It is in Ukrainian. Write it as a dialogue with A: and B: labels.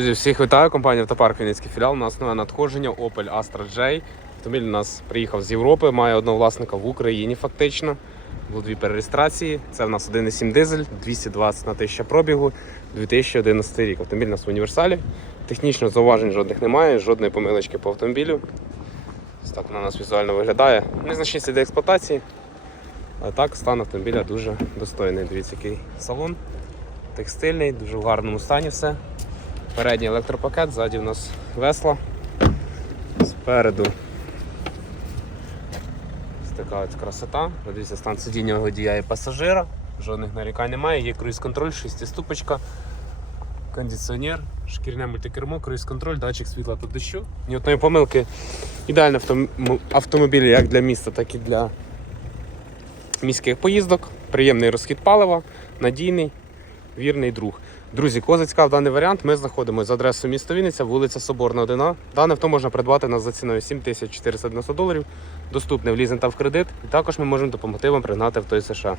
A: Друзі, всіх вітаю. Компанія Автопарк Вінницький філіал. У нас нове надходження Opel Astra J. Автомобіль у нас приїхав з Європи, має одного власника в Україні фактично. Було дві перереєстрації. Це в нас 1,7 дизель, 220 на 1000 пробігу, 2011 рік. Автомобіль у нас в універсалі. Технічно зауважень жодних немає, жодної помилочки по автомобілю. Ось так вона у нас візуально виглядає. Незначні сліди експлуатації. А так стан автомобіля дуже достойний. Дивіться, який салон. Текстильний, дуже в гарному стані все. Передній електропакет, ззаді у нас весла. Спереду ось така от красота. Подивіться, стан сидіння водія і пасажира. Жодних нарікань немає. Є круїз-контроль, шестиступочка, кондиціонер, шкіряне мультикермо, круїз-контроль, датчик світла та дощу. Ні одної помилки. Ідеальний автомобіль як для міста, так і для міських поїздок. Приємний розхід палива, надійний, вірний друг. Друзі, козацька в даний варіант, ми знаходимося за адресою міста Вінниця, вулиця Соборна 1А. Дане авто можна придбати нас за ціною 7490 доларів, доступне в лізинг та в кредит. І також ми можемо допомогти вам пригнати авто із США.